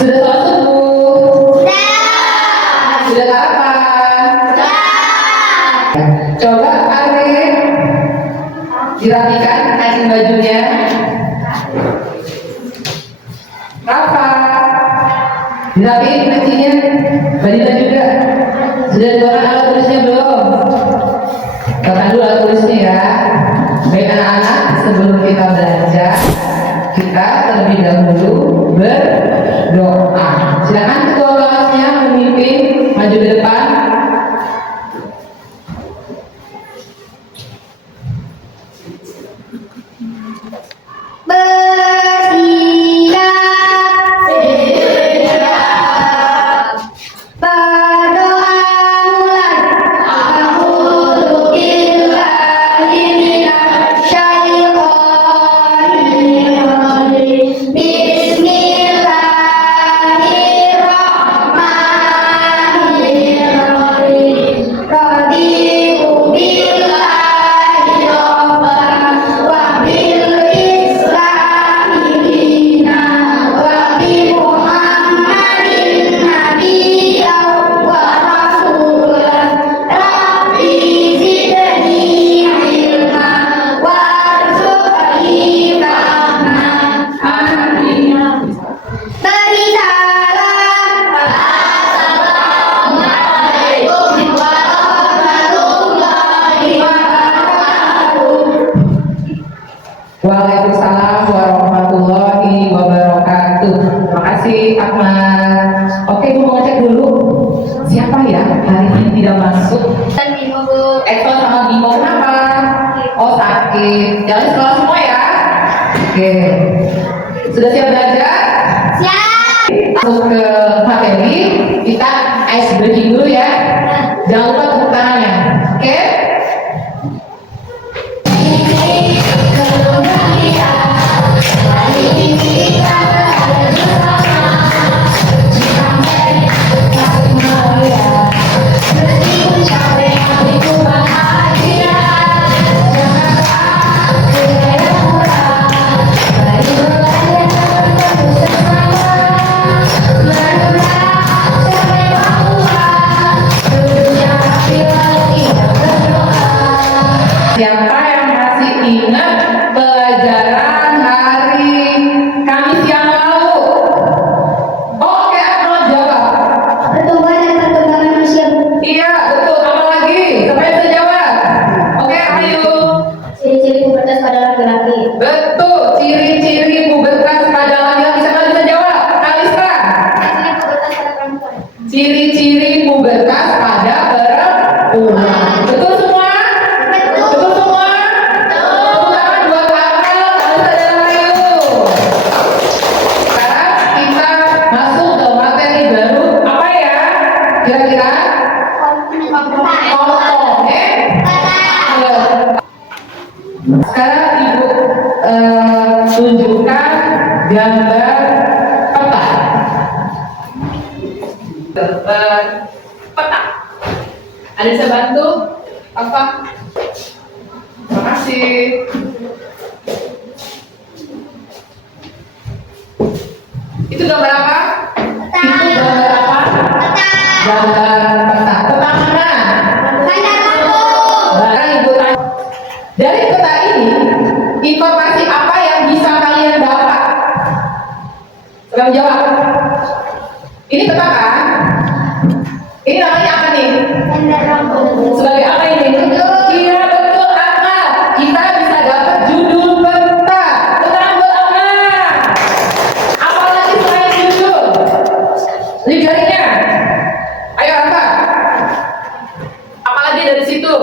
Sudah sholat subuh? Sudah sarapan? Coba Arif dirapikan kancing bajunya. Rafa dirapiin kancingnya, bajunya juga. Sudah dikeluarkan alat tulisnya belum? Keluarkan dulu alat tulisnya ya. Baik anak-anak, sebelum kita belajar, kita terlebih dahulu berdoa. Silakan ketua kelasnya memimpin maju ke depan. Waalaikumsalam warahmatullahi wabarakatuh. Makasih Ahmad. Oke, gue mau ngecek dulu siapa ya hari ini tidak masuk. Eko sama Bimo kenapa? Oh sakit. Jangan sekolah semua ya. Oke. Sudah siap belajar? Siap. Masuk ke materi, kita ice breaking dulu ya. Jangan lupa tepuk tangannya. Oke? Siapa yang masih ingat pelajaran hari Kamis yang lalu? Oke, Abdul jawab. Pertumbuhan dan perkembangan manusia. Iya, betul. Apa lagi? Siapa yang bisa jawab? Oke, ayo. Ciri-ciri pubertas pada laki-laki. Betul. Ciri-ciri pubertas pada laki-laki. Siapa yang bisa jawab? Kalista. Ciri-ciri pubertas pada perempuan. Ciri-ciri pubertas pada perempuan. Betul semua? Betul semua? Tepuk tangan buat Akal, Kalista dan Ayu. Sekarang kita masuk ke materi baru. Apa ya? Kira-kira? Ngomong, Ayo. Sekarang Ibu tunjukkan gambar peta. Gambar peta. Ada yang bisa bantu? Apa? Terima kasih. Itu gambar apa? Itu gambar apa? Gambar peta. Peta mana? Sekarang Ibu tanya. Dari peta ini, informasi apa yang bisa kalian dapat? Sekarang jawab. Ini peta kan? Ini namanya apa nih? Sebagai apa ini? Iya betul, Ahmad. Kita bisa dapat judul peta. Tenang buat Ahmad. Apalagi selain judul? Lihat jarinya. Ayo Rafa. Apalagi dari situ?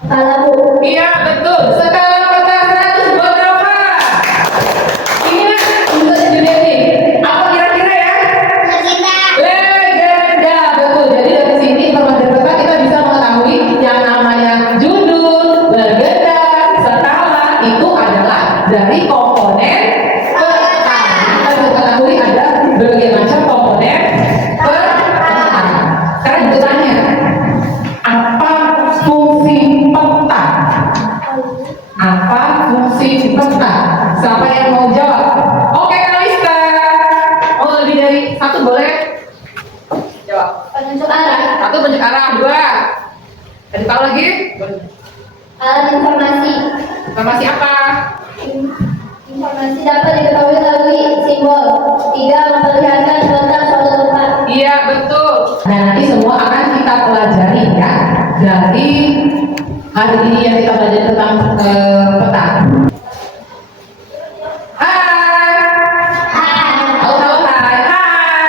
Kepala Iya betul. Skala peta 100 buat Rafa. Ingat untuk judul ini. Apa kira-kira ya? Legenda. Betul. Jadi dari diketahui melalui simbol. 3. Memperlihatkan letak suatu tempat. Iya, betul. Nah, nanti semua akan kita pelajari ya. Dari hari ini yang kita belajar tentang peta. Hai. Halo, halo, hai. Hai.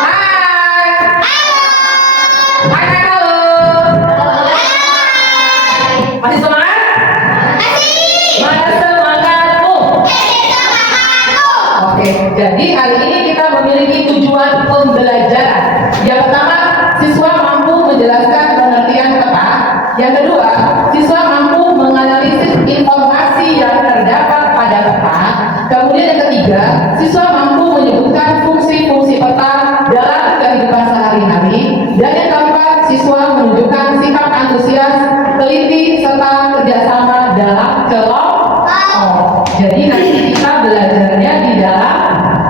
Hai. Hai, halo. Masih semangat? Mana semangatmu? Oke, jadi hari ini kita memiliki tujuan pembelajaran. Yang pertama, siswa mampu menjelaskan pengertian peta. Yang kedua, siswa mampu menganalisis informasi yang terdapat pada peta. Kemudian yang ketiga, siswa mampu menyebutkan fungsi-fungsi peta dalam kehidupan sehari-hari. Dan yang keempat, siswa menunjukkan sikap antusias, teliti, serta kerjasama dalam kelompok. Jadi nanti kita belajarnya di dalam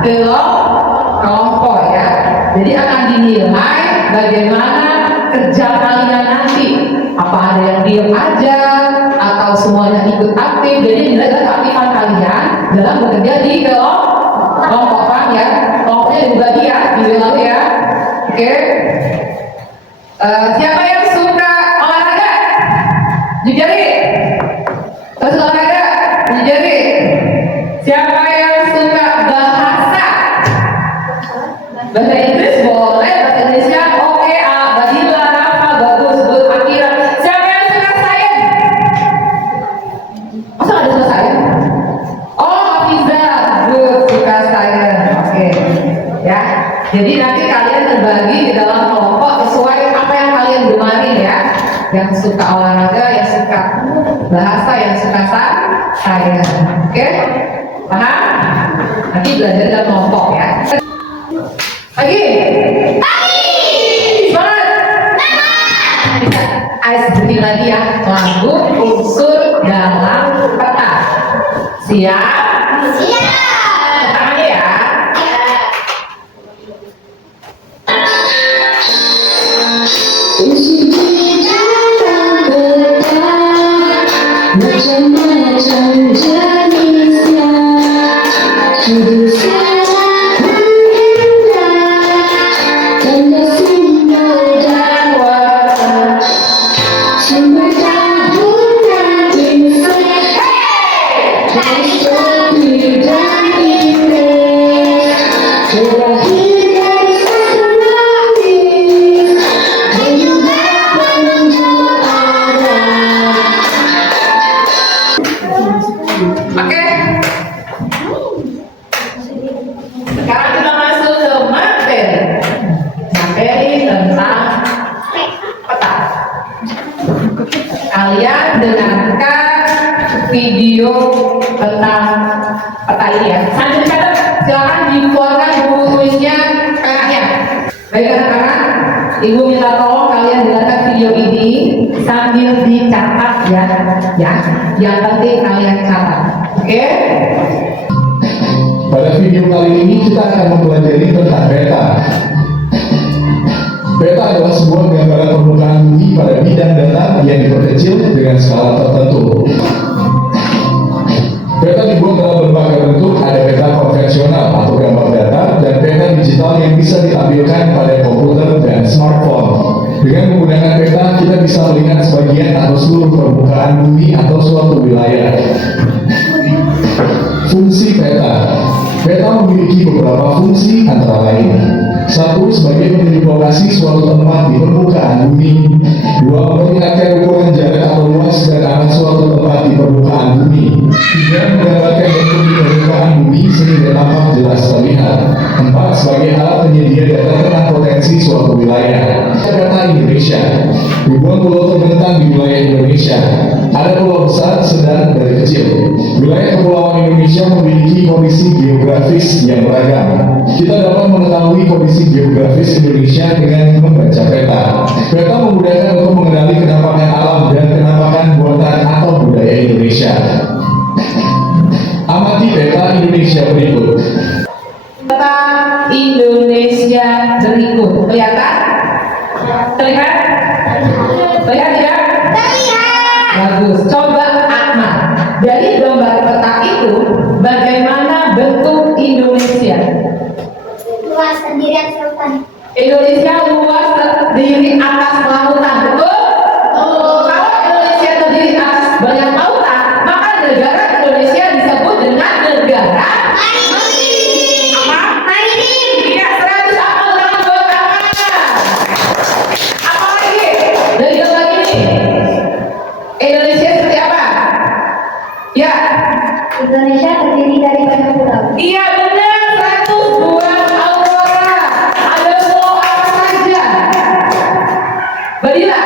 kelompok ya. Jadi akan dinilai bagaimana kerja kalian nanti. Apa ada yang diam aja atau semuanya ikut aktif. Jadi dinilai dari keaktifan kalian dalam bekerja di kelompok. Paham ya? Kelompoknya dibagi ya, dibilang ya. Oke. Siapa yang suka olahraga? Jujari. Terus olahraga? Jujari. Siapa yang suka bahasa? Bahasa Inggris boleh, bahasa Indonesia oke. Badila, Rafa, bagus, good, Akira. Siapa yang suka sains? Masa nggak ada suka sains? Oh, Hafiza, good, suka sains. Oke, ya. Jadi nanti kalian terbagi di dalam kelompok sesuai apa yang kalian gemari ya. Yang suka olahraga, yang suka bahasa, yang suka sains. Oke, paham? Nanti belajar dalam kelompok ya. Pagi. Semangat. Bisa. Ais sebutin lagi ya. Lagu unsur dalam peta. Siap? Tangannya ya. Unsur di dalam peta macam-macam jenisnya, hidup sangat mengenal tanda simbol dan warna, sumber tahun dan insek, filosofi dan Inggris, terlahir dari satu langit. Oke. Sekarang kita masuk ke materi. Materi tentang peta. Kalian dengarkan video tentang peta ini ya. Sambil dicatat, silakan dikeluarkan buku tulisnya, penanya. Baik anak-anak, Ibu minta tolong kalian dengarkan video ini sambil dicatat ya. Yang penting kalian catat. Oke? Pada video kali ini kita akan mempelajari tentang peta. Peta adalah sebuah gambaran permukaan bumi pada bidang data yang diperkecil dengan skala tertentu. Peta dibuat dalam berbagai bentuk, ada peta konvensional atau gambar data, dan peta digital yang bisa ditampilkan pada komputer dan smartphone. Dengan menggunakan peta, kita bisa melihat sebagian atau seluruh permukaan bumi atau suatu wilayah. Fungsi peta. Peta memiliki beberapa fungsi antara lain. 1. Sebagai penunjuk lokasi suatu tempat di permukaan bumi. 2. Memperlihatkan ukuran jarak atau luas dan arah suatu tempat di permukaan bumi. 3. Menggambarkan bentuk di permukaan bumi sehingga tampak jelas terlihat. 4. Sebagai alat penyedia data tentang potensi suatu wilayah. Data Indonesia. Ribuan pulau terbentang di wilayah Indonesia. Ada pulau besar, sedang, dan kecil. Wilayah kepulauan Indonesia memiliki kondisi geografis yang beragam. Kita dapat mengetahui kondisi geografis Indonesia dengan membaca peta. Peta memudahkan untuk mengenali kenampakan alam dan kenampakan buatan atau budaya Indonesia. Amati peta Indonesia berikut. Peta Indonesia berikut. Kelihatan? Terlihat? Terlihat tidak? Terlihat. Bagus. Coba Ahmad. Dari gambar peta itu Indonesia terdiri dari banyak pulau. Iya benar, 102 Aurora. Ada pulau apa saja? Badila,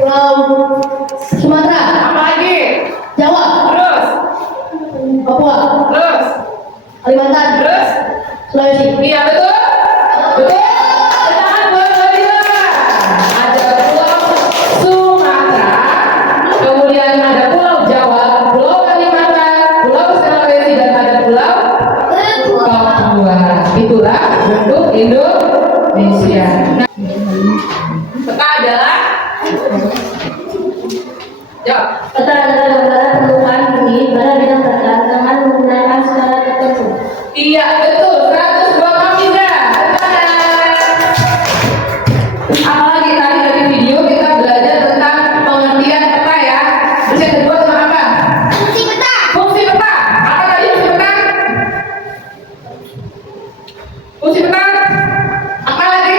Pulau Sumatera, apa lagi? Jawa, Terus, Papua, terus, Kalimantan, terus. Sulawesi. Iya betul. Betul. Tangan buat Badila. Ada pulau Sumatera, kemudian ada pulau Jawa, pulau Kalimantan, pulau Sulawesi, dan ada pulau Papua. Itulah bentuk Indonesia. Nah, peta adalah jawab. Peta adalah gambaran permukaan bumi pada bidang peta dengan menggunakan skala tertentu. Iya betul, 102 Hamidah. Apalagi tadi dari video kita belajar tentang pengertian peta ya. Terus yang kedua tentang apa? Fungsi peta. Fungsi peta. Apa tadi fungsi peta? Fungsi peta. Apa lagi?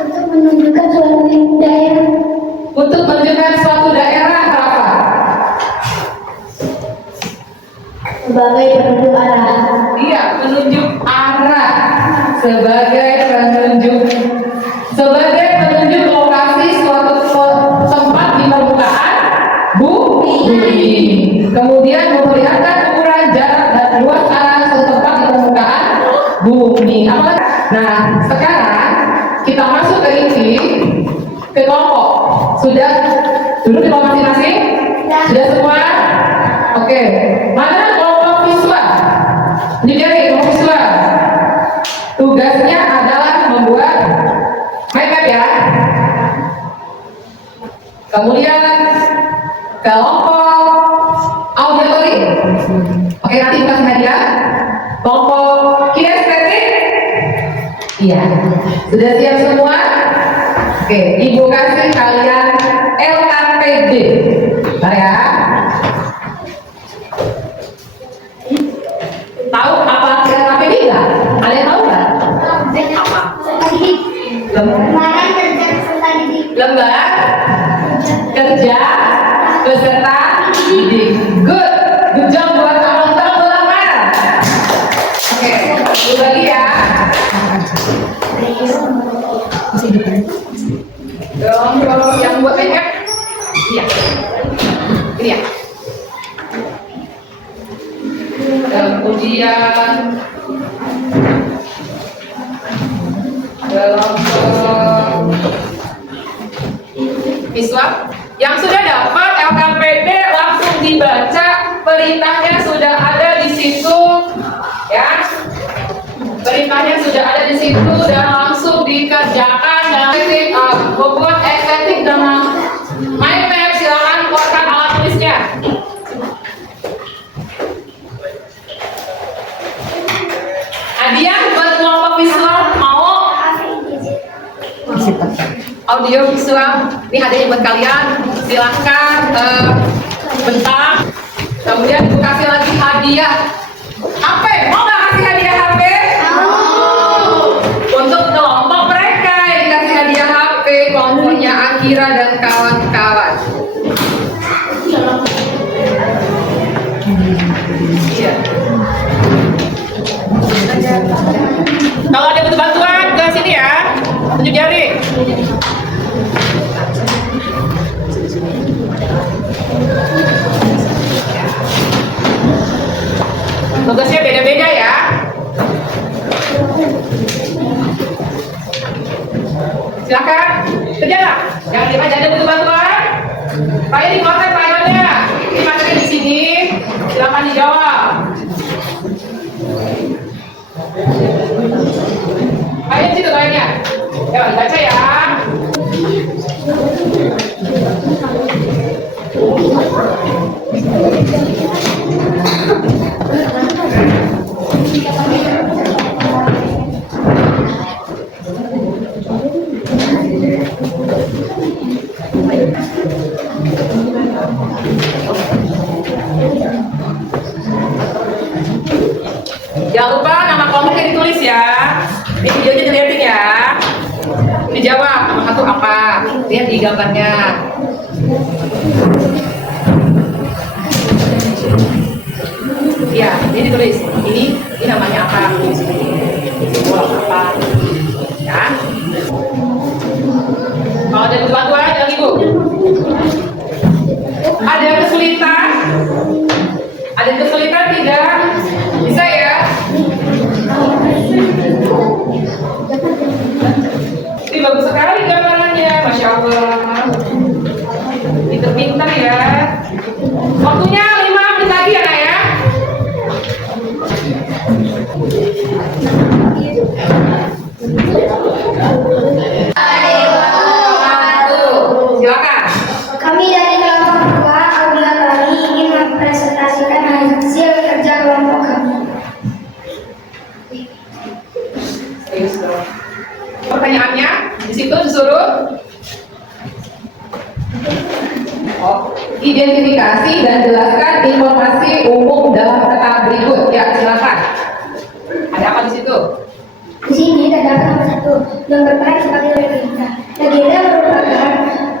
Untuk menunjukkan suatu daerah. Untuk menunjukkan suatu daerah apa? Sebagai penunjuk arah. Iya, penunjuk arah sebagai penunjuk lokasi suatu tempat di permukaan bumi. Kemudian memperlihatkan ukuran jarak dan luas arah suatu tempat di permukaan bumi. Apa? Nah, sekarang kita masuk ke inti, ke kelompok. Sudah duduk di kelompok masing-masing? Sudah semua? Oke. Mana kelompok visual? Jadi kelompok visual tugasnya adalah membuat mind map ya. Kemudian kelompok auditory. Oke, nanti dikasih hadiah. Kelompok kinestetik. Iya. Sudah siap semua? Oke, ibu kasih kalian LKPD. Bentar ya. Tahu apa LKPD nggak? Kalian tahu nggak? Apa? Kemarin kerja peserta didik. Lembar kerja peserta didik. Good job buat kamu lembar. Oke, dulu lagi ya. Dong, yang buat make. Iya. Ini ya. Kemudian visual yang sudah dapat LKPD langsung dibaca, perintahnya sudah ada di situ ya, perintahnya sudah ada di situ dan langsung dikerjakan dan membuat estetik dengan mind map. Silakan keluarkan alat tulisnya. Hadiah buat kelompok visual mau? Audio visual, ini hadiahnya buat kalian. Silahkan bentar. Kemudian ibu kasih lagi hadiah HP. Mau nggak kasih hadiah HP? Untuk kelompok mereka yang dikasih hadiah HP, kelompoknya Akira dan kawan-kawan. Iya. Kalau ada butuh bantuan ke sini ya, tunjuk jari. Tugasnya beda-beda ya. Silakan kerjalah. Jangan diem aja, ada butuh bantuan. Pak ini dikeluarkan pelayanannya. Ini materi di sini. Silakan dijawab. Ayo di situ banyak. Ya, baca ya. Jangan lupa nama kelompoknya ditulis ya. Ini videonya dilihatin ya. Dijawab nomor satu apa? Lihat di gambarnya. ditulis. Ini namanya apa? Simbol apa? Ya. Kalau ada bantuan jangan ibu. Ada kesulitan? Ada kesulitan tidak? Bisa ya? Ini bagus sekali gambarannya, Masya Allah. Pinter-pinter ya. Waktunya 5 menit lagi ya, Nak ya. Silakan. Kami dari kelompok 2 audio kami ingin mempresentasikan hasil kerja kelompok kami. Pertanyaannya di situ disuruh identifikasi dan jelaskan informasi umum dalam kata berikut. Ya, silakan. Ada apa di situ? Di sini terdapat nomor 1 yang berperan sebagai legenda. Legenda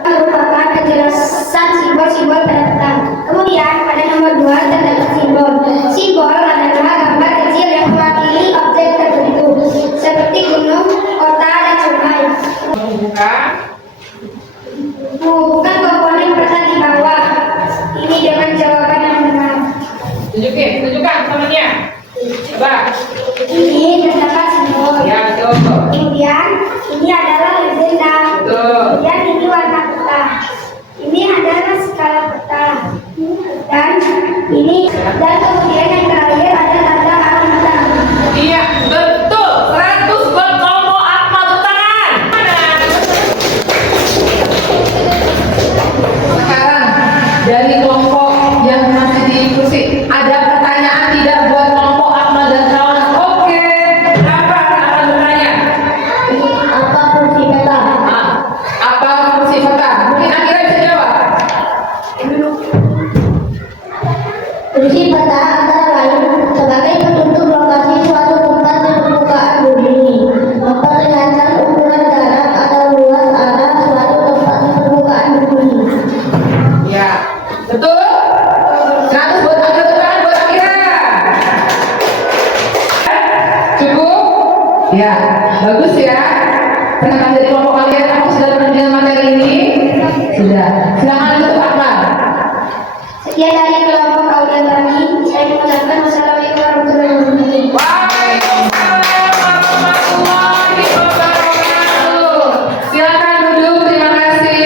merupakan kejelasan simbol-simbol tertentu. Kemudian pada nomor 2 terdapat simbol. Simbol adalah gambar kecil yang mewakili objek tertentu seperti gunung, kota, dan sungai. Menghubungkan komponen pesan di bawah. Ini dengan jawaban yang benar. Tunjukkan temannya. Coba. Ini terdapat simbol. Ya, coba. Kemudian ini adalah legenda. Betul. Kemudian ini warna peta. Ini adalah skala peta. Dan kemudian yang terakhir ada tanda arah mata. Iya, betul. 100 buat kelompok Akmal tangan. Sekarang dari kelompok yang masih di kursi, ada pertanyaan tidak buat kelompok Akmal dan kawan? Oke. Apa akan bertanya? Apa fungsi peta? Apa fungsi peta? Mungkin akhirnya bisa jawab. Fungsi peta antara lain sebagai petunjuk lokasi suatu tempat di permukaan bumi, memperlihatkan ukuran jarak atau luas area suatu tempat di permukaan bumi. Ya, betul. 100 buat Akmal tangan buat akhirnya. Cukup? Ya, bagus ya. Pernah dari kelompok kalian, aku sudah pernah dengan materi ini? Sudah. Silakan untuk Akmal. Sekian dari kelompok audio kami. Saya mengucapkan wassalamualaikum warahmatullahi wabarakatuh. Waalaikumsalam warahmatullahi wabarakatuh. Silakan duduk, terima kasih.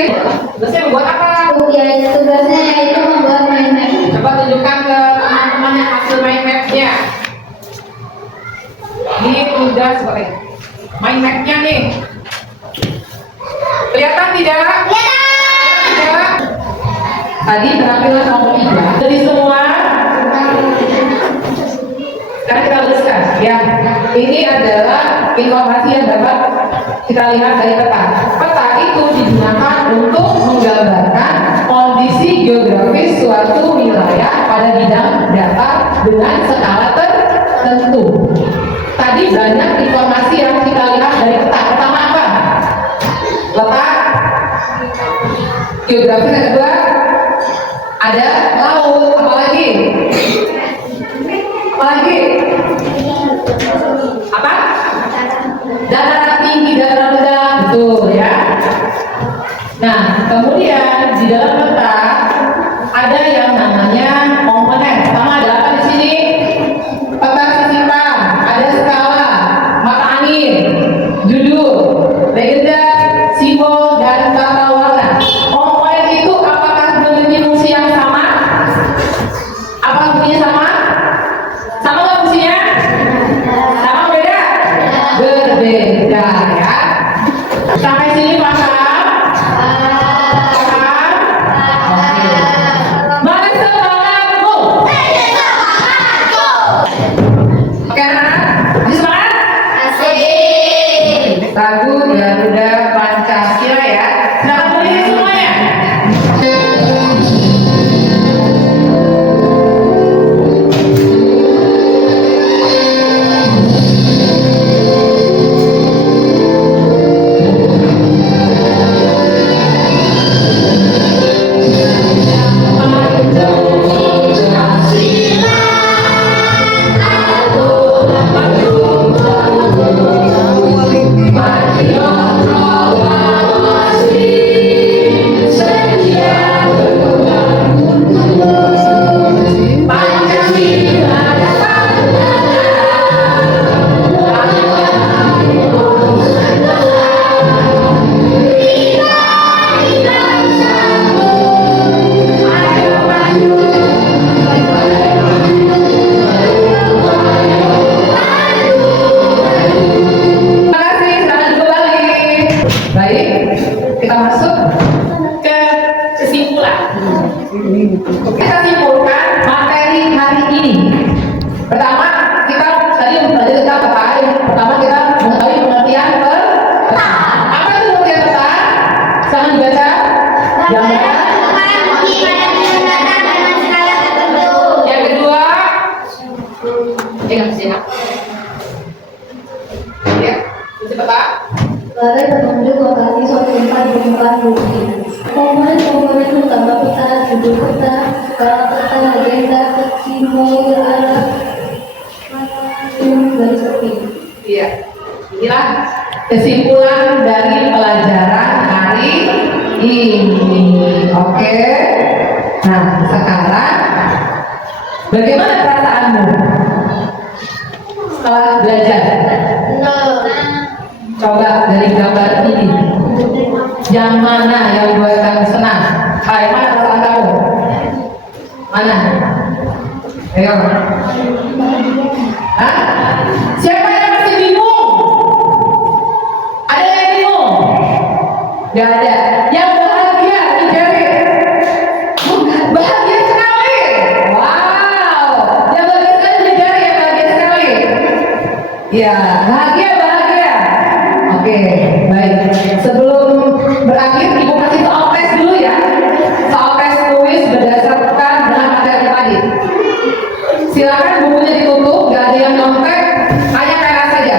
Tugasnya membuat apa? Tugasnya yaitu membuat mind map. Coba tunjukkan ke teman-teman yang hasil mind map-nya. Ini udah seperti mind map-nya nih. Kelihatan tidak? Tidak. Tadi penampilan kelompok 3. Jadi semua. Sekarang kita luruskan. Ya, ini adalah informasi yang dapat kita lihat dari peta. Peta itu digunakan untuk menggambarkan kondisi geografis suatu wilayah pada bidang data dengan skala tertentu. Tadi banyak informasi yang kita lihat dari peta. Pertama apa? Letak geografis. Yang kedua ada laut. Apalagi? Apa? Dataran tinggi, dataran rendah. Betul ya. Nah, kemudian di dalam peta ada yang namanya komponen. Pertama ada apa di sini? Peta sisipan, ada skala, mata angin, judul, legenda, simbol, dan tata warna. Komponen itu apakah memiliki fungsi yang sama? Apakah fungsinya sama? Sama nggak fungsinya? Sama beda? Berbeda ya. Sampai sini paham? Paham? Pertama, kita tadi belajar tentang peta. Yang pertama kita mengetahui pengertian peta. Apa itu pengertian peta? Sangat dibaca. Gambaran. Yang kedua, nggak bisa. Ya, bisa peta. Sebagai petunjuk lokasi suatu tempat di permukaan bumi. Komponen-komponen utama peta, judul peta, skala peta, agenda, simbol, alat, garis keping. Iya, inilah kesimpulan dari pelajaran hari ini. Oke. Nah, sekarang bagaimana perasaanmu setelah belajar? Coba dari gambar ini, yang mana yang buat kamu senang? Hai, mana perasaan kamu? Mana? Ayo. Hah? Siapa yang masih bingung? Ada yang bingung? Gak ada. Yang bahagia, Jerry. Bahagia sekali. Wow. Yang bahagia sekali, Jerry. Yang bahagia sekali. Ya, bahagia. Oke, baik. Sebelum berakhir, Ibu kasih soal tes dulu ya. Soal tes kuis berdasarkan dengan materi tadi. Silakan bukunya ditutup, gak ada yang nyontek, hanya merah saja.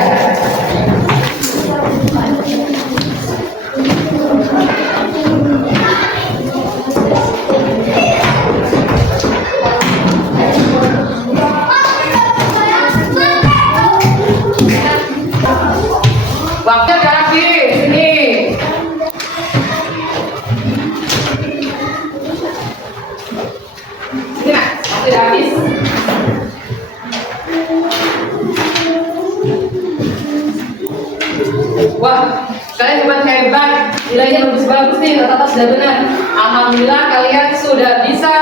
Waktu kasih sini. Sini nak, waktu udah habis. Wah, kalian cuma hebat, nilainya bagus-bagus nih, rata-rata sudah benar. Alhamdulillah kalian sudah bisa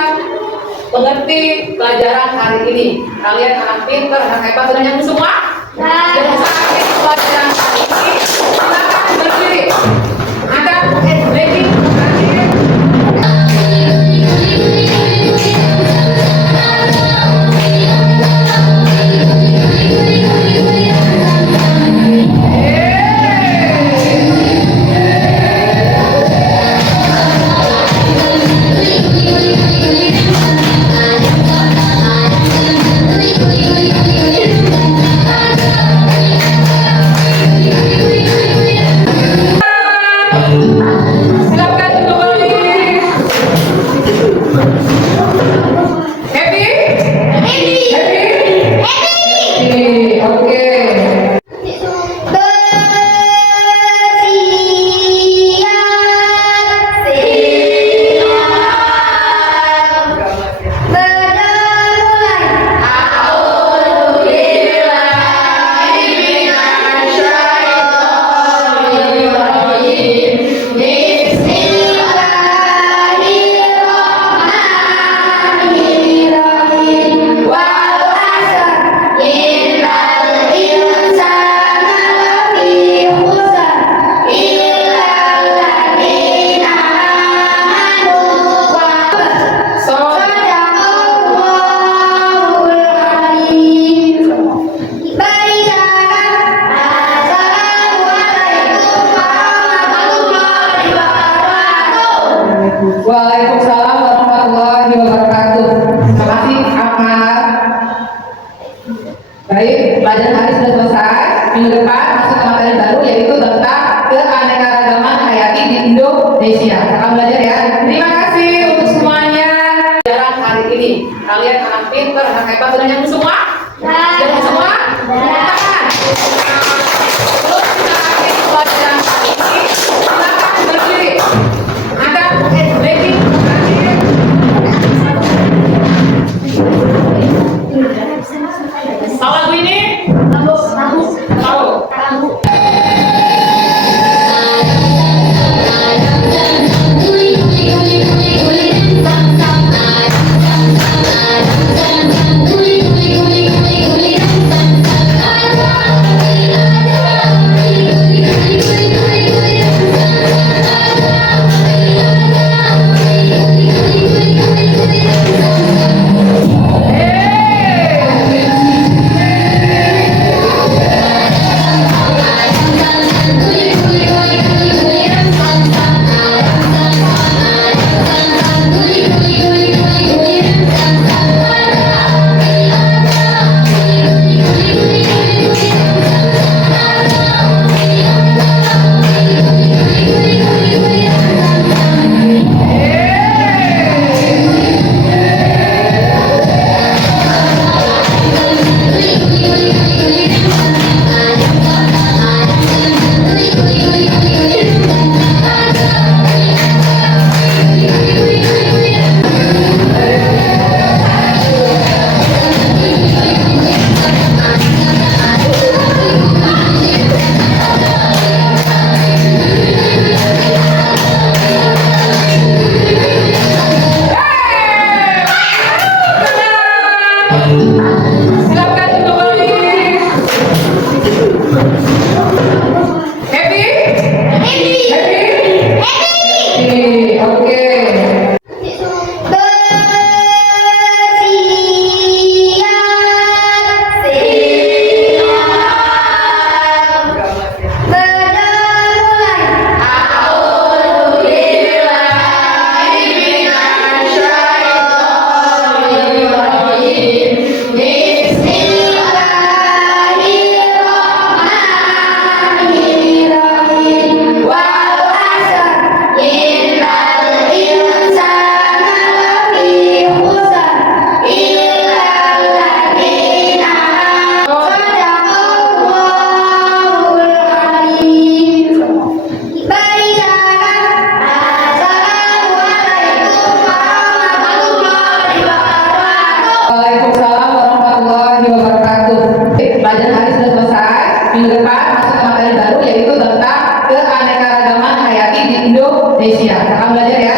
mengerti pelajaran hari ini. Kalian anak pintar, anak hebat, sudah nyambung semua? Dan saatnya pelajaran hari ini, silakan berdiri. Ada breaking berdiri. Silakan kembali. Happy? Oke. Waalaikumsalam warahmatullahi wabarakatuh. Terima kasih Ahmad. Baik, pelajaran hari sudah selesai. Minggu depan masuk ke materi baru, yaitu tentang keanekaragaman hayati di Indonesia. Kita belajar ya. Terima kasih untuk semuanya. Pelajaran hari ini, kalian anak pintar, anak hebat, sudah nyambung semua? Nyambung semua? Tangan. Terus kita akhiri pelajaran hari ini. Silakan berdiri. Ada breaking terakhir. Tahu lagu ini? Tahu.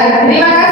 Terima kasih.